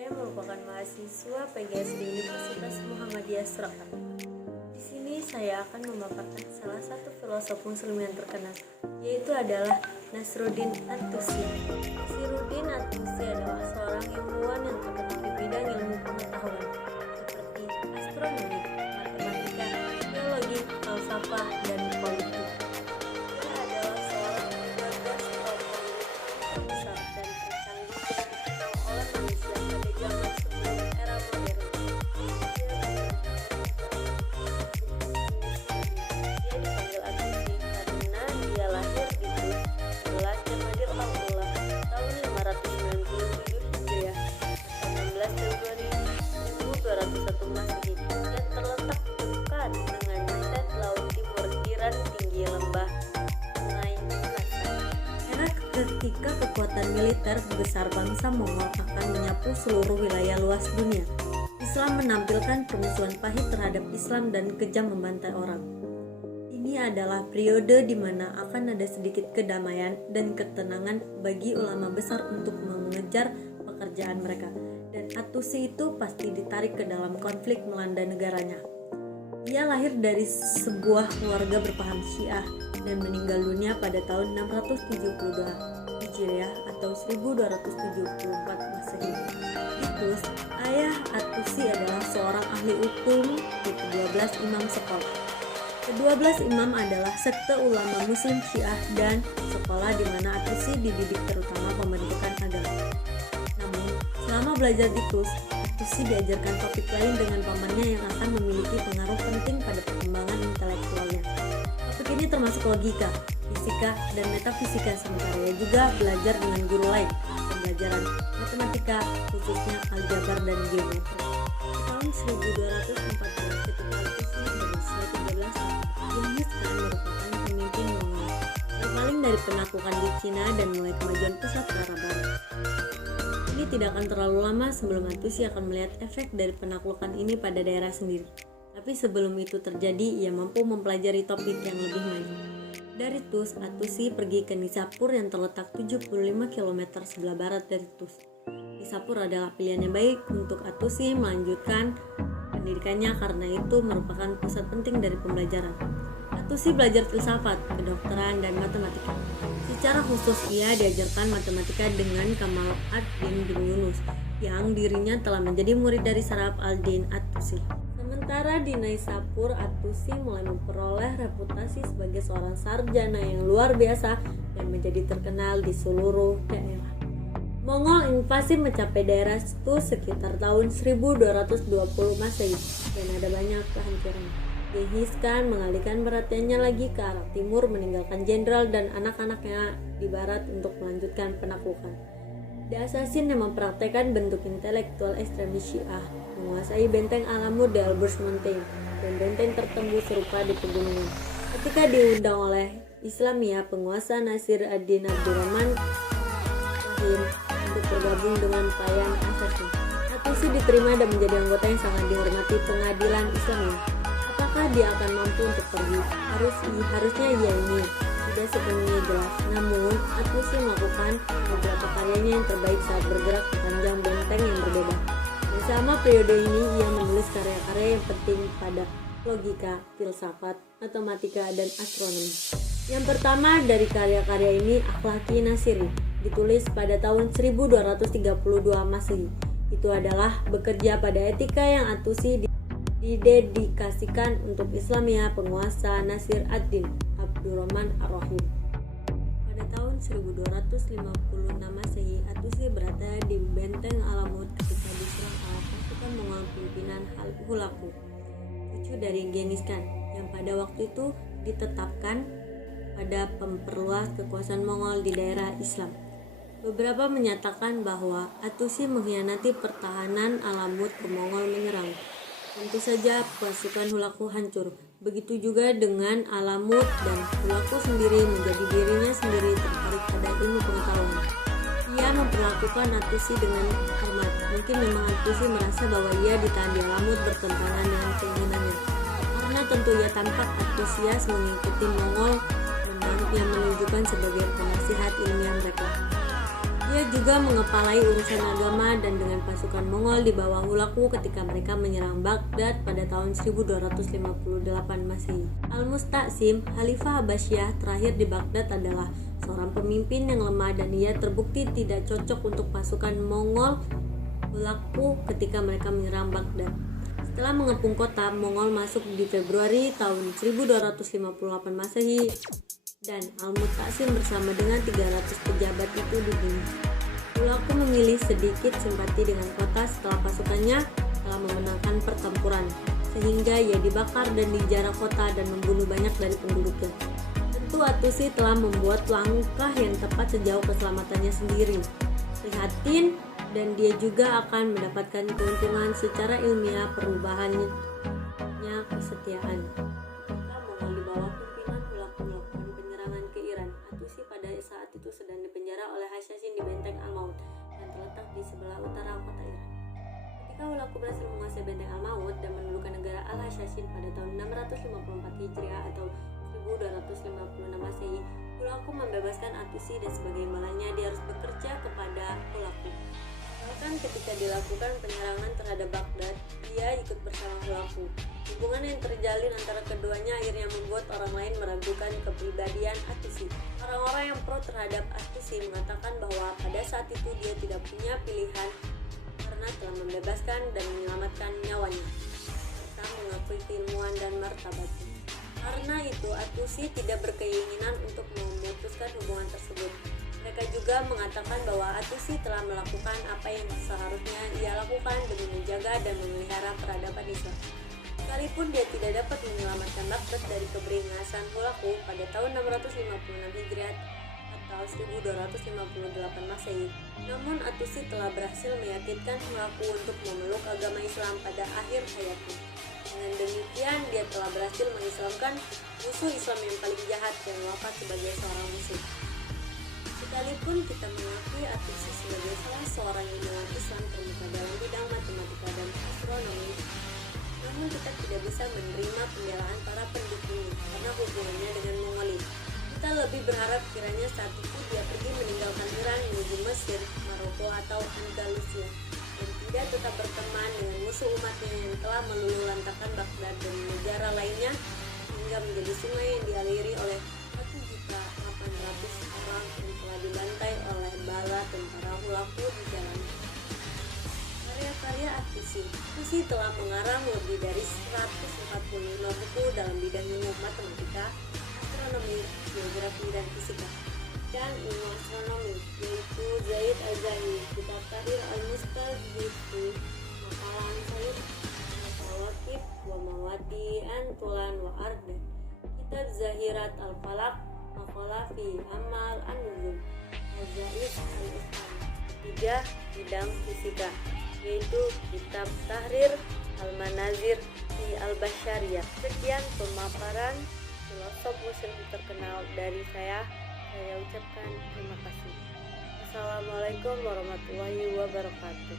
Saya merupakan mahasiswa PGS di Universitas Muhammadiyah Surakarta. Di sini saya akan memaparkan salah satu filosof muslim yang terkenal, yaitu adalah Nasruddin At-Tusi. Nasruddin At-Tusi adalah seorang ilmuwan yang terkenal di bidang ilmu pengetahuan seperti astronomi, matematika, geologi, falsafah, dan politik. Dia adalah seorang penggagas terbesar dan tercanggih dikenal oleh manusia pada zaman sebelum era modern. Dia dipanggil At-Tusi karena dia lahir di Tus, 11 Jamadil Awal tahun 597 Hijriah atau 16 Februari 1201 Masehi yang terletak dekat dengan barat laut timur Iran tinggi lembah Sungai Kasan. Era ketika kekuatan militer besar bangsa Mongol akan menyapu seluruh wilayah luas dunia, Islam menampilkan permusuhan pahit terhadap Islam dan kejam membantai orang. Ini adalah periode di mana akan ada sedikit kedamaian dan ketenangan bagi ulama besar untuk mengejar pekerjaan mereka, dan At-Tusi itu pasti ditarik ke dalam konflik melanda negaranya. Ia lahir dari sebuah keluarga berpaham Syiah dan meninggal dunia pada tahun 672 Hijriah atau 1274 Masehi. Tus, ayah At-Tusi adalah seorang ahli hukum di ke-12 imam sekolah. Ke-12 imam adalah sekte ulama muslim Syiah dan sekolah di mana At-Tusi dididik terutama pembentukan agama. Namun, selama belajar di Tus, At-Tusi diajarkan topik lain dengan pamannya yang akan memiliki pengaruh penting pada perkembangan intelektualnya. Topik ini termasuk logika, fisika, dan metafisika, sementara ia juga belajar dengan guru lain, pembelajaran matematika, khususnya aljabar dan geometri. Di tahun 1214 ketika At-Tusi berusia 13 tahun, Genghis Khan merupakan pemimpin Mongol yang paling dari penaklukan di Cina dan mulai kemajuan pesat ke arah barat. Ini tidak akan terlalu lama sebelum At-Tusi akan melihat efek dari penaklukan ini pada daerah sendiri. Tapi sebelum itu terjadi, ia mampu mempelajari topik yang lebih maju. Dari Tus, At-Tusi pergi ke Nishapur yang terletak 75 km sebelah barat dari Tus. Nishapur adalah pilihan yang baik untuk At-Tusi melanjutkan pendidikannya karena itu merupakan pusat penting dari pembelajaran. At-Tusi belajar filsafat, kedokteran, dan matematika. Secara khusus ia diajarkan matematika dengan Kamal ad-Din bin Yunus yang dirinya telah menjadi murid dari Saraf al-Din At-Tusi. Sementara di Nishapur, At-Tusi mulai memperoleh reputasi sebagai seorang sarjana yang luar biasa dan menjadi terkenal di seluruh daerah. Mongol invasi mencapai daerah itu sekitar tahun 1220 Masehi dan ada banyak kehancuran. Genghis Khan mengalihkan perhatiannya lagi ke arah timur, meninggalkan jenderal dan anak-anaknya di barat untuk melanjutkan penaklukan. The Assassin yang mempraktekkan bentuk intelektual ekstremis Syiah menguasai benteng Alamut di Elburz Mountain dan benteng tertembus serupa di pegunungan. Ketika diundang oleh Islamiyah, penguasa Nasir ad-Din Abdurrahman Wahid untuk bergabung dengan pelayan Assassin, At-Tusi diterima dan menjadi anggota yang sangat dihormati pengadilan Islamiyah. Apakah dia akan mampu untuk pergi? Harusnya ia ini tidak sepenuhnya jelas. Namun, At-Tusi melakukan beberapa karyanya yang terbaik saat bergerak sepanjang benteng yang berbeda. Dan selama periode ini, ia menulis karya-karya yang penting pada logika, filsafat, matematika, dan astronomi. Yang pertama dari karya-karya ini, Akhlaqi Nasiri, ditulis pada tahun 1232 Masehi. Itu adalah bekerja pada etika yang At-Tusi didedikasikan untuk Islamiyah penguasa Nasir ad-Din Abdurrahman ar-Rahim. Pada tahun 1256 Masehi, At-Tusi berada di benteng Alamut ketika diserang oleh pasukan Mongol pimpinan Hulaku, cucu dari Genghis Khan, yang pada waktu itu ditetapkan pada memperluas kekuasaan Mongol di daerah Islam. Beberapa menyatakan bahwa At-Tusi mengkhianati pertahanan Alamut ke Mongol menyerang. Tentu saja pasukan Hulaku hancur. Begitu juga dengan Alamut, dan Hulaku sendiri menjadi dirinya sendiri tertarik pada ilmu pengetahuan. Ia memperlakukan At-Tusi dengan hormat. Mungkin memang At-Tusi merasa bahwa ia ditahan di Alamut bertentangan dengan keinginannya. Karena tentu ia tampak antusias mengikuti Mongol yang menunjukkan sebagai penasihat ilmiah mereka. Dia juga mengepalai urusan agama dan dengan pasukan Mongol di bawah Hulaku ketika mereka menyerang Baghdad pada tahun 1258 Masehi. Al-Musta'sim, Khalifah Abbasiyah terakhir di Baghdad, adalah seorang pemimpin yang lemah dan ia terbukti tidak cocok untuk pasukan Mongol Hulaku ketika mereka menyerang Baghdad. Setelah mengepung kota, Mongol masuk di Februari tahun 1258 Masehi dan Al-Musta'sim bersama dengan 300 pejabat itu dibunuh. Hulaku memilih sedikit simpati dengan kota setelah pasukannya telah memenangkan pertempuran, sehingga ia dibakar dan dijarah kota dan membunuh banyak dari penduduknya. Tentu Attusi telah membuat langkah yang tepat sejauh keselamatannya sendiri. Prihatin, dan dia juga akan mendapatkan keuntungan secara ilmiah perubahannya kesetiaan. Mongol di bawah pimpinan Hulaku melakukan penyerangan ke Iran. Attusi pada saat itu sedang dipenjara oleh Hashashin di benteng Al-Maut yang terletak di sebelah utara kota Iran. Ketika Hulaku berhasil menguasai benteng Al-Maut dan mendudukan negara Al-Hashashin pada tahun 654 Hijriah atau 1256 Masehi, Hulaku membebaskan Attusi dan sebagai imbalannya dia harus bekerja kepada Hulaku. Bahkan ketika dilakukan penyerangan terhadap Baghdad, dia ikut bersama Hulaku. Hubungan yang terjalin antara keduanya akhirnya membuat orang lain meragukan kepribadian Attusi. Orang-orang yang pro terhadap Attusi mengatakan bahwa pada saat itu dia tidak punya pilihan karena telah membebaskan dan menyelamatkan nyawanya, serta mengakui keilmuan dan martabatnya. Karena itu, Attusi tidak berkeinginan untuk memutuskan hubungan tersebut. Mereka juga mengatakan bahwa Attusi telah melakukan apa yang seharusnya ia lakukan demi menjaga dan memelihara peradaban Islam. Sekalipun dia tidak dapat menyelamatkan Baghdad dari keberingasan Hulaku pada tahun 656 Hijriah atau 1258 Masehi, namun Attusi telah berhasil meyakinkan Hulaku untuk memeluk agama Islam pada akhir hayatnya. Dengan demikian, dia telah berhasil mengislamkan musuh Islam yang paling jahat yang wafat sebagai seorang muslim. Sekalipun kita mengakui Attusi sebagai salah seorang ilmuwan Islam terbuka dalam bidang matematika dan astronomi, namun kita tidak bisa menerima pembelaan para pendukungnya karena hubungannya dengan Mongolia. Kita lebih berharap kiranya saat itu dia pergi meninggalkan Iran menuju Mesir, Maroko atau Andalusia, dan tidak tetap berteman dengan musuh umatnya yang telah meluluhlantakkan Baghdad dan negara lainnya hingga menjadi sungai yang dialiri oleh 1.800.000 orang yang telah dibantai oleh bala tentara Hulaku di jalan. Karya-karya Attusi telah mengarang lebih dari 145 buku dalam bidang ilmu matematika, astronomi, geografi, dan fisika, dan ilmu astronomi, yaitu Zaid Azani, Kitab Tahrir Al-Mustadhifu, Makalan Sayyid Al-Kawakib, wa Mawadi Antulan wa Arda, Kitab Zahirat Al-Falak, Maqalah fi Amal An-Nujum, Al-Zaiz Al-Islam. Ketiga, bidang fisika, yaitu Kitab Tahrir Al-Manazir fi Al-Bashariyah. Sekian pemaparan filosof muslim terkenal dari saya ucapkan terima kasih. Assalamualaikum warahmatullahi wabarakatuh.